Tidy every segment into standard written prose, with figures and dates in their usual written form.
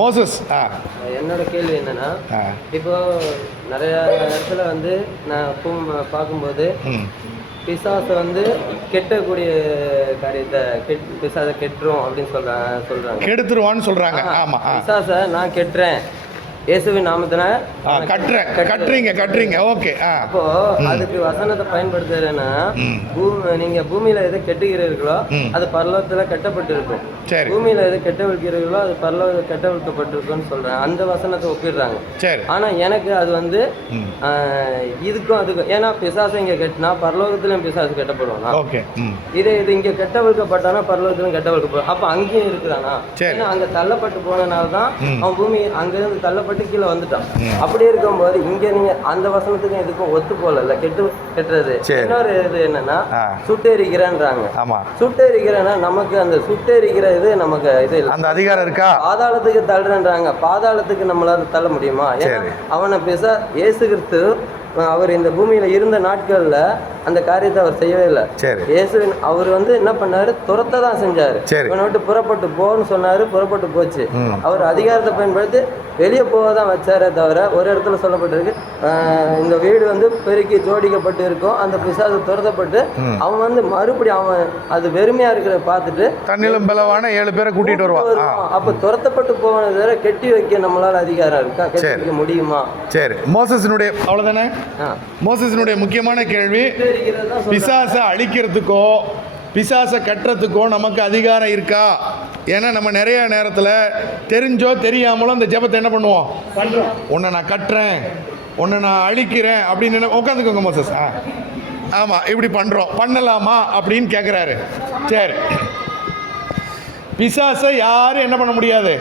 Moses. என்னோட கேள்வி என்னன்னா, இப்போ நிறைய இடத்துல வந்து நான் பார்க்கும்போது பிசாசை வந்து கெட்டக்கூடிய காரியத்தை பிசாசை கெட்டுரும் அப்படின்னு சொல்றாங்க, கெடுத்துருவான்னு சொல்றாங்க. ஆமா, பிசாசை நான் கெட்டுறேன் இயேசுவின் நாமத்தின கட்டுறீங்க. ஓகே. அப்போ அதுக்கு வசனத்தை பயன்படுத்துறேன்னா, நீங்க பூமியில எது கெட்டுகிறீர்களோ அது பரலோகத்துல கட்டப்பட்டு இருக்கும், பூமியில எது கெட்ட வைக்கிறீர்களோ அது பரலோக கெட்ட வைக்கப்பட்டிருக்குன்னு சொல்றேன். அந்த வசனத்தை ஒப்பிடுறாங்க. ஆனா எனக்கு அது வந்து இதுக்கும் அதுக்கும், ஏன்னா பிசாசு இங்க கெட்டினா பரலோகத்திலும் பிசாசு கெட்டப்படுவானா, இது இங்க கெட்ட வைக்கப்பட்டானா பரலோகத்திலும் கெட்ட வைக்கப்படும். அப்ப அங்கேயும் இருக்கிறானா? ஏன்னா அங்க தள்ளப்பட்டு போனனால்தான் அவன் பூமி அங்கிருந்து தள்ளப்பட்டு கீழே வந்துட்டான். அப்படி இருக்கும்போது இங்க நீங்க அந்த வசனத்துக்கும் இதுக்கும் ஒத்து போல கெட்டுறது. இன்னொரு இது என்னன்னா, சுட்டெரிக்கிறேன்றாங்க. சுட்டெரிக்கிறேன்னா நமக்கு அந்த சுட்டெரிக்கிற இது நமக்கு இது அந்த அதிகாரம் இருக்கா? பாதாளத்துக்கு தள்ளுறேன்றாங்க. பாதாளத்துக்கு நம்மளால தள்ள முடியுமா? அவனை இயேசு கிறிஸ்து அவர் இந்த பூமியில இருந்த நாட்கள்ல அந்த காரியத்தை அவர் செய்யவே இல்லை. இயேசுவின் அவர் வந்து என்ன பண்ணாரு, துரத்த தான் செஞ்சாரு. இவனை விட்டு புறப்பட்டு போன்னு சொன்னாரு, புறப்பட்டு போச்சு. அவர் அதிகாரத்தை பயன்படுத்தி வெளியே போக தான் வச்சாரே தவிர, ஒரு இடத்துல சொல்லப்பட்டிருக்கு, இந்த வீடு வந்து பெருக்கி ஜோடிக்கப்பட்டு இருக்கும், அந்த பிசாசு துரத்தப்பட்டு அவன் வந்து மறுபடியும் அவன் அது வெறுமையா இருக்கிறத பார்த்துட்டு தண்ணிலும் பலவான 7 பேரை கூட்டிட்டு வருவான். அப்ப துரத்தப்பட்டு போவதை தவிர கெட்டி வைக்க நம்மளால அதிகாரம் இருக்கா? கெட்டி வைக்க முடியுமா? சரி, மோசஸினுடைய அவ்வளவுதானே. மோசஸினுடைய முக்கியமான கேள்வி, பிசாசை அழிக்கிறதுக்கோ பிசாசை கட்டுறதுக்கோ நமக்கு அதிகாரம் இருக்கா? ஏன்னா நம்ம நிறைய நேரத்தில் தெரிஞ்சோ தெரியாமலோ அந்த ஜெபத்தை என்ன பண்ணுவோம், உன்னை நான் கட்டுறேன், உன்னை நான் அழிக்கிறேன் அப்படின்னு உட்காந்துக்கோங்க மோசஸ். ஆமாம், இப்படி பண்ணுறோம், பண்ணலாமா அப்படின்னு கேட்குறாரு. சரி, பிசாசை யாரும் என்ன பண்ண முடியாது.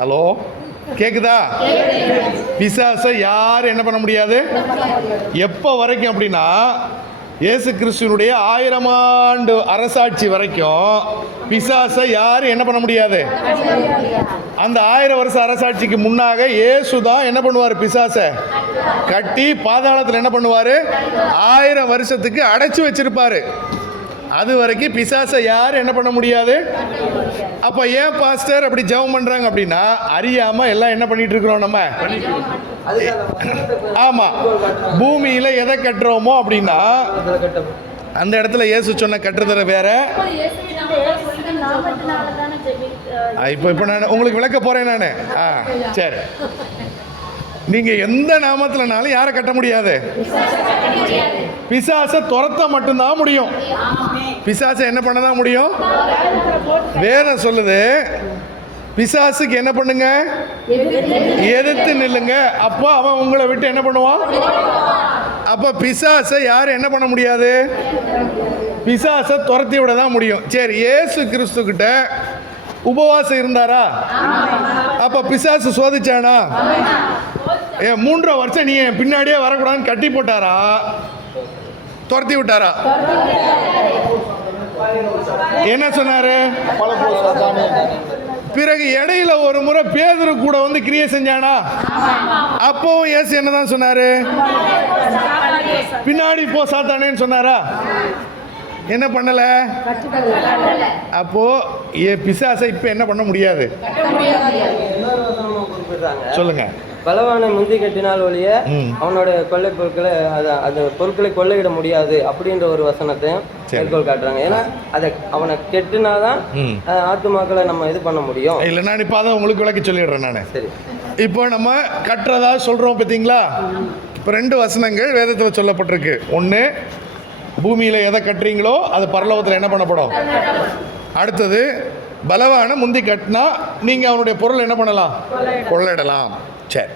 ஹலோ, கேக்குதா? பிசாசை யாரும் என்ன பண்ண முடியாது. எப்போ வரைக்கும் அப்படின்னா, இயேசு கிறிஸ்துவனுடைய 1000 ஆண்டு அரசாட்சி வரைக்கும் பிசாசை யாரும் என்ன பண்ண முடியாது. அந்த 1000 வருஷ அரசாட்சிக்கு முன்னாக இயேசு தான் என்ன பண்ணுவார், பிசாசை கட்டி பாதாளத்தில் என்ன பண்ணுவார், 1000 வருஷத்துக்கு அடைச்சி வச்சிருப்பாரு. அது வரைக்கும் பிசாசை யாரும் என்ன பண்ண முடியாது. அப்போ ஏன் பாஸ்டர் அப்படி ஜெபம் பண்ணுறாங்க அப்படின்னா, அறியாமல் எல்லாம் என்ன பண்ணிட்டு இருக்கிறோம் நம்ம. ஆமாம், பூமியில் எதை கட்டுறோமோ அப்படின்னா அந்த இடத்துல இயேசு சொன்ன கட்டுறத வேற. இப்போ நான் உங்களுக்கு விளக்க போகிறேன் நான். சரி, நீங்கள் எந்த நாமத்திலனாலும் யாரை கட்ட முடியாது. பிசாசை துரத்த மட்டும்தான் முடியும். பிசாசை என்ன பண்ண தான் முடியும். வேதம் சொல்லுது, பிசாசுக்கு என்ன பண்ணுங்க, எதிர்த்து நில்லுங்க, அப்போ அவன் உங்களை விட்டு என்ன பண்ணுவான். அப்போ பிசாசை யாரும் என்ன பண்ண முடியாது, பிசாசை துரத்தி விட தான் முடியும். சரி, இயேசு கிறிஸ்து கிட்ட உபவாசம் இருந்தாரா? அப்போ பிசாசு சோதிச்சானா? 3 வருஷம் நீ பின்னாடியே வரக்கூடாதுன்னு கட்டி போட்டாரா, துரத்தி விட்டாரா? என்ன சொன்னாரு? பிறகு இடையில ஒரு முறை பேதுரு கூட வந்து கிரியை செஞ்சானா? அப்பவும் இயேசு என்னதான் சொன்னாரு, பின்னாடி போ சாத்தானேன்னு சொன்னாரா? என்ன பண்ணல? அப்போ பிசாசை இப்ப என்ன பண்ண முடியாது. சொல்லுங்க. பலவானை முந்தி கட்டினால் ஒழிய அவனோட கொள்ளை பொருட்களை அந்த பொருட்களை கொள்ளையிட முடியாது அப்படின்ற ஒரு வசனத்தையும் மேற்கோள் காட்டுறாங்க. ஏன்னா அதை அவனை கெட்டுனாதான் ஆத்துமாக்களை நம்ம இது பண்ண முடியும். இல்லை, நான் இப்போ அதை உங்களுக்கு விளக்கி சொல்லிடுறேன் நான். சரி, இப்போ நம்ம கட்டுறதா சொல்கிறோம் பார்த்தீங்களா? இப்போ 2 வசனங்கள் வேதத்தில் சொல்லப்பட்டிருக்கு. ஒன்று, பூமியில் எதை கட்டுறீங்களோ அது பரலோகத்தில் என்ன பண்ணப்படும். அடுத்தது, பலவான முந்தி கட்டினா நீங்கள் அவனுடைய பொருள் என்ன பண்ணலாம், கொள்ளையிடலாம். சரி,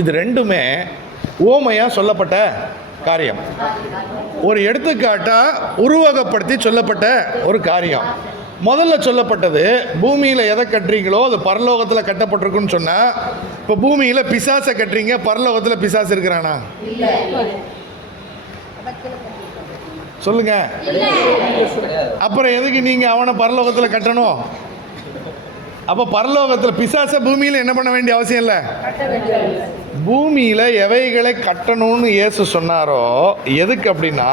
இது 2மே ஓமையாக சொல்லப்பட்ட காரியம். ஒரு எடுத்துக்காட்டாக உருவகப்படுத்தி சொல்லப்பட்ட ஒரு காரியம். முதல்ல சொல்லப்பட்டது, பூமியில் எதை கட்டுறீங்களோ அது பரலோகத்தில் கட்டப்பட்டிருக்குன்னு சொன்னால், இப்போ பூமியில் பிசாசை கட்டுறீங்க, பரலோகத்தில் பிசாசு இருக்கிறானா? சொல்லுங்க. அப்புறம் எதுக்கு நீங்க அவனை பரலோகத்தில் கட்டணும்? அப்போ பரலோகத்தில் பிசாசை பூமியில் என்ன பண்ண வேண்டிய அவசியம் இல்லை. பூமியில் எவைகளை கட்டணும்னு இயேசு சொன்னாரோ எதுக்கு அப்படின்னா,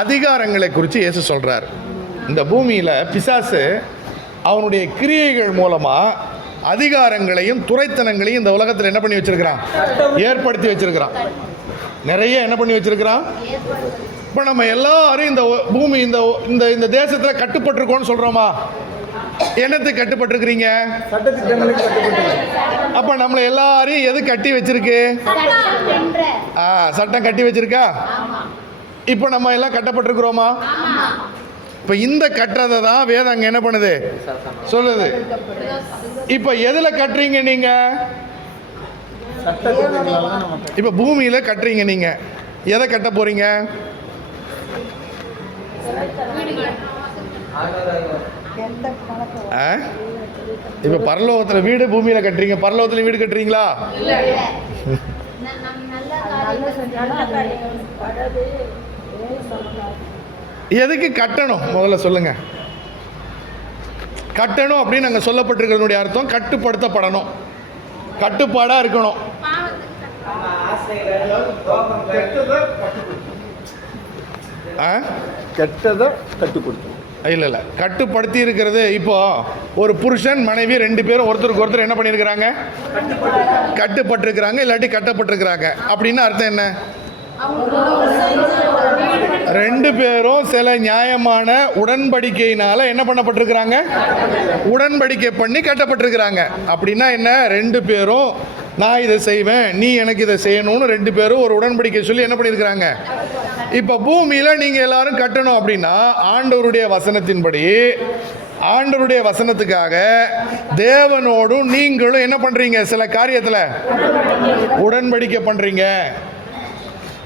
அதிகாரங்களை குறித்து இயேசு சொல்கிறார். இந்த பூமியில் பிசாசு அவனுடைய கிரியைகள் மூலமா அதிகாரங்களையும் துரைத்தனங்களையும் இந்த உலகத்தில் என்ன பண்ணி வச்சிருக்கிறான்? ஏற்படுத்தி வச்சிருக்கிறான். நிறைய என்ன பண்ணி வச்சிருக்கிறான்? இப்போ நம்ம எல்லாரும் இந்த பூமி இந்த இந்த இந்த தேசத்தில் கட்டுப்பட்டிருக்கோம்னு சொல்றோமா? என்னத்துக்கு கட்டுப்பட்டிருக்கிறீங்க? அப்ப நம்மளை எல்லாரையும் எது கட்டி வச்சிருக்கு? சட்டம் கட்டி வச்சிருக்கா? இப்போ நம்ம எல்லாம் கட்டப்பட்டிருக்கிறோமா? இப்போ இந்த கட்டுறதை தான் வேதம் அங்கே என்ன பண்ணுது சொல்லுது. இப்போ எதில் கட்டுறீங்க நீங்க? இப்போ பூமியில் கட்டுறீங்க. நீங்க எதை கட்ட போறீங்க? இப்போ பரலோகத்தில் வீடு, பூமியில் கட்டுறீங்க. பரலோகத்தில் வீடு கட்டுறீங்களா? எதுக்கு கட்டணும் முதல்ல சொல்லுங்க. கட்டணும் அப்படின்னு அங்கே சொல்லப்பட்டிருக்கிறதுடைய அர்த்தம் கட்டுப்படுத்தப்படணும், கட்டுப்பாடாக இருக்கணும். கெட்டதை கட்டுப்படுத்தணும். இல்லை கட்டுப்படுத்தி இருக்கிறது. இப்போ ஒரு புருஷன் மனைவி 2 பேரும் ஒருத்தருக்கு ஒருத்தர் என்ன பண்ணியிருக்கிறாங்க? கட்டுப்பட்டிருக்கிறாங்க, இல்லாட்டி கட்டப்பட்டிருக்கிறாங்க. அப்படின்னு அர்த்தம் என்ன? 2 பேரும் சில நியாயமான உடன்படிக்கையினால என்ன பண்ணப்பட்டிருக்கிறாங்க? உடன்படிக்கை பண்ணி கட்டப்பட்டிருக்கிறாங்க. அப்படின்னா என்ன? 2 பேரும் நான் இதை செய்வேன், நீ எனக்கு இதை செய்யணும்னு 2 பேரும் ஒரு உடன்படிக்கை சொல்லி என்ன பண்ணியிருக்கிறாங்க? இப்போ பூமியில் நீங்கள் எல்லாரும் கட்டணும் அப்படின்னா ஆண்டவருடைய வசனத்தின்படி, ஆண்டவருடைய வசனத்துக்காக தேவனோடும் நீங்களும் என்ன பண்ணுறீங்க? சில காரியத்தில் உடன்படிக்கை பண்ணுறீங்க.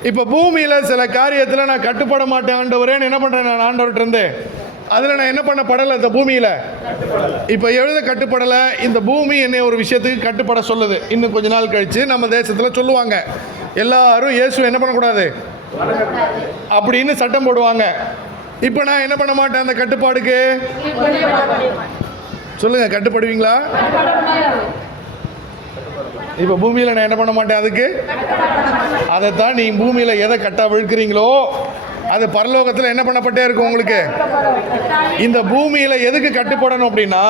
இப்போ பூமியில் சில காரியத்தில் நான் கட்டுப்பட மாட்டேன் ஆண்டவரேன்னு என்ன பண்ணுறேன்? நான் ஆண்டவர்கிட்ட இருந்து அதில் நான் என்ன பண்ணப்படலை இந்த பூமியில். இப்போ எழுத கட்டுப்படலை. இந்த பூமி என்னை ஒரு விஷயத்துக்கு கட்டுப்பட சொல்லுது. இன்னும் கொஞ்ச நாள் கழித்து நம்ம தேசத்தில் சொல்லுவாங்க, எல்லாரும் இயேசு என்ன பண்ணக்கூடாது அப்படின்னு சட்டம் போடுவாங்க. இப்போ நான் என்ன பண்ண மாட்டேன் அந்த கட்டுப்பாடுக்கு? சொல்லுங்க, கட்டுப்படுவீங்களா? இப்போ பூமியில் நான் என்ன பண்ண மாட்டேன் அதுக்கு. அதைத்தான் நீ பூமியில் எதை கட்ட விழுக்கிறீங்களோ அது பரலோகத்தில் என்ன பண்ணப்பட்டே இருக்கும் உங்களுக்கு. இந்த பூமியில் எதுக்கு கட்டுப்படணும் அப்படின்னா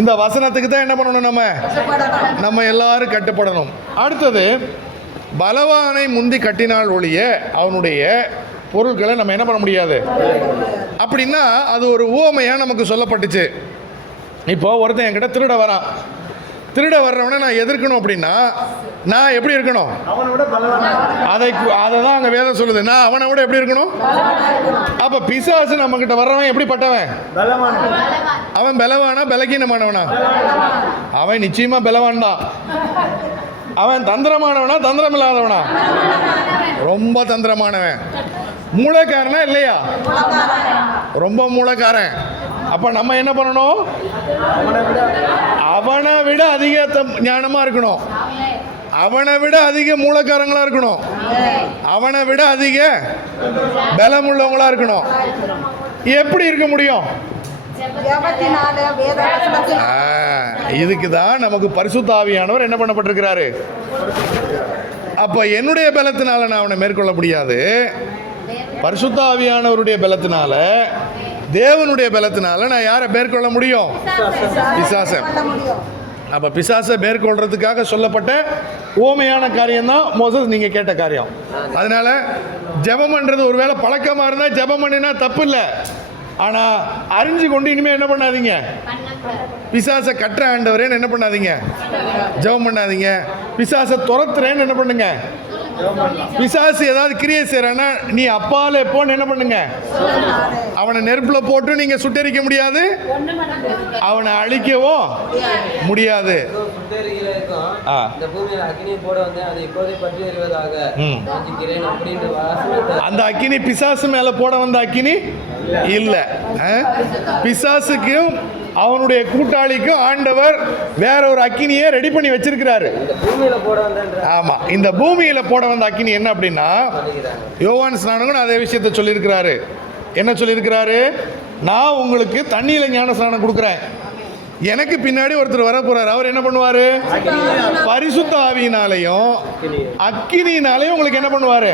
இந்த வசனத்துக்கு தான் என்ன பண்ணணும்? நம்ம எல்லாரும் கட்டுப்படணும். அடுத்தது, பலவானை முந்தி கட்டினால் ஒழிய அவனுடைய பொருட்களை நம்ம என்ன பண்ண முடியாது. அப்படின்னா அது ஒரு உவமையாக நமக்கு சொல்லப்பட்டுச்சு. இப்போ ஒருத்தன் என்கிட்ட திருட வரான். திருட வர்றவனை நான் எதிர்க்கணும் அப்படின்னா நான் எப்படி இருக்கணும்? அதை தான் அங்கே வேதம் சொல்லுது. நான் அவனை விட எப்படி இருக்கணும்? அப்போ பிசாசு நம்ம கிட்ட வர்றவன் எப்படிப்பட்டவன்? அவன் பலவானா பலகீனமானவனா? அவன் நிச்சயமா பலவான் தான். அவன் தந்திரமானவனா தந்திரம் இல்லாதவனா? ரொம்ப தந்திரமானவன். மூளைக்காரனா இல்லையா? ரொம்ப மூளைக்காரன். அப்போ நம்ம என்ன பண்ணணும்? அவனை விட அதிக ஞானமாக இருக்கணும், அவனை விட அதிக மூலக்காரங்களா இருக்கணும், அவனை விட அதிக பலம் உள்ளவங்களா இருக்கணும். எப்படி இருக்க முடியும்? இதுக்கு தான் நமக்கு பரிசுத்த ஆவியானவர் என்ன பண்ணப்பட்டிருக்கிறாரு. அப்ப என்னுடைய பலத்தினால நான் அவனை மேற்கொள்ள முடியாது. பரிசுத்த ஆவியானவருடைய பலத்தினால, தேவனுடைய பலத்தினால நான் யாரை மேற்கொள்ள முடியும்? பிசாசை. அப்போ பிசாசை மேற்கொள்றதுக்காக சொல்லப்பட்ட ஓமையான காரியம்தான் மோசஸ் நீங்கள் கேட்ட காரியம். அதனால ஜெபம் பண்ணுறது ஒருவேளை பழக்கமாக இருந்தால் ஜெபம் பண்ணினா தப்பு இல்லை. ஆனால் அறிஞ்சு கொண்டு இனிமேல் என்ன பண்ணாதீங்க, பிசாசை கட்டுற ஆண்டவரேன்னு என்ன பண்ணாதீங்க, ஜெபம் பண்ணாதீங்க. பிசாசை துரத்துறேன்னு என்ன பண்ணுங்க. பிசாசு ஏதாவது கிரியை செய்யறானா நீ அப்பால எப்போன்னு என்ன பண்ணுங்க, அவனை நெருப்புல போட்டு நீங்க சுட்டரிக்க முடியாது, அவனை அழிக்கவும் முடியாது. அந்த அக்கினி பிசாசு மேல போட வந்த அக்கினி இல்ல. பிசாசுக்கும் அவனுடைய கூட்டாளிக்கும் ஆண்டவர் வேற ஒரு அக்கினியை ரெடி பண்ணி வச்சிருக்கிறாரு. ஆமா, இந்த பூமியில போட வந்த அக்கினி என்ன அப்படின்னா, யோவான் ஸ்நானகன் அதே விஷயத்தை சொல்லியிருக்கிறாரு. என்ன சொல்லியிருக்கிறாரு? நான் உங்களுக்கு தண்ணியில ஞான ஸ்நானம் கொடுக்குறேன், எனக்கு பின்னாடி ஒருத்தர் வர போறாரு, அவர் என்ன பண்ணுவாரு, பரிசுத்த ஆவியினாலையும் அக்கினியினாலையும் உங்களுக்கு என்ன பண்ணுவாரு.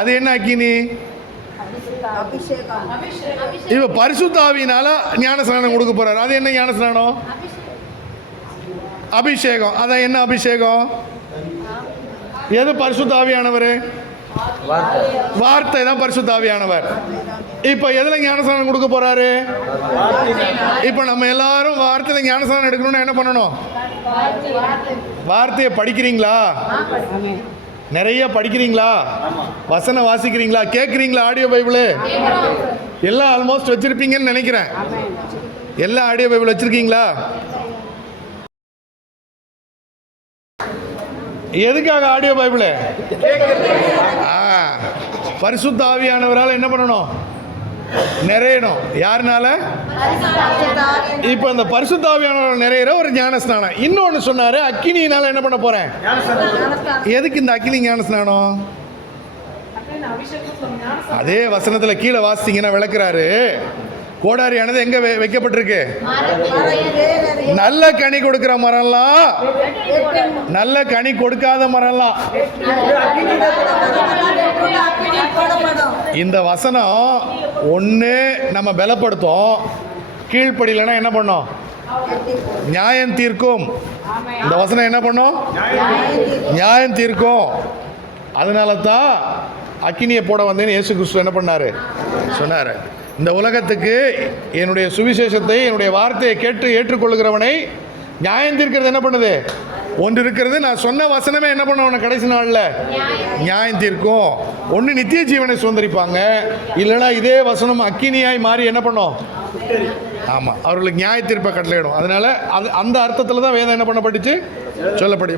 அது என்ன அக்கினி? இப்ப பரிசுத்த ஆவியினால ஞானஸ்நானம் கொடுக்க போறாரு. அது என்ன ஞானஸ்நானம்? அபிஷேகம். அதான் என்ன அபிஷேகம்? எது பரிசுத்த ஆவியானவர்? வார்த்தை தான் பரிசுத்த ஆவியானவர். இப்ப எதுல ஞானஸ்நானம் கொடுக்க போறாரு? இப்ப நம்ம எல்லாரும் வார்த்தையில ஞானஸ்நானம் எடுக்கணும்னா என்ன பண்ணணும்? வார்த்தையை படிக்கிறீங்களா? நிறைய படிக்கிறீங்களா? வசனம் வாசிக்கிறீங்களா? கேட்குறீங்களா? ஆடியோ பைபிள் எல்லாம் ஆல்மோஸ்ட் வச்சிருப்பீங்கன்னு நினைக்கிறேன். எல்லா ஆடியோ பைபிள் வச்சிருக்கீங்களா? எதுக்காக ஆடியோ பைபிள்? பரிசுத்த ஆவியானவரால் என்ன பண்ணணும்? நிறையணும். யாருனால? இப்ப இந்த பரிசுத்த ஆவியானவர் நிறையிற ஒரு ஞானஸ்நானம். இன்னொன்னு சொன்னாரு, அக்கினியினால என்ன பண்ண போறேன்? எதுக்கு இந்த அக்கினி ஞானஸ்நானம்? அதே வசனத்துல கீழே வாசித்தீங்கன்னா விளக்குறாரு. கோடாரியானது எங்க வைக்கப்பட்டிருக்கு? நல்ல கனி கொடுக்கிற மரம்லாம், நல்ல கனி கொடுக்காத மரம்லாம். இந்த வசனம் ஒன்று நம்ம பலப்படுத்தும், கீழ்ப்படியிலனா என்ன பண்ணும்? நியாயம் தீர்க்கும். இந்த வசனம் என்ன பண்ணும்? நியாயம் தீர்க்கும். அதனால தான் அக்கினியை போட வந்தேன்னு இயேசு கிறிஸ்து என்ன பண்ணாரு? சொன்னார், இந்த உலகத்துக்கு என்னுடைய சுவிசேஷத்தை, என்னுடைய வார்த்தையை கேட்டு ஏற்றுக்கொள்ளுகிறவனை நியாயம் தீர்க்கிறது என்ன பண்ணுது? ஒன்று இருக்கிறது. நான் சொன்ன வசனமே என்ன பண்ணுவோம்? கடைசி நாளில் நியாயம் தீர்க்கும். ஒன்று நித்திய ஜீவனை சுதந்திரிப்பாங்க, இல்லைனா இதே வசனம் அக்கினியாய் மாறி என்ன பண்ணும்? ஆமாம், அவர்களுக்கு நியாய தீர்ப்பை கட்டளையிடும். அதனால அது அந்த அர்த்தத்தில் தான் வேதம் என்ன பண்ணப்பட்டுச்சு? சொல்லப்படி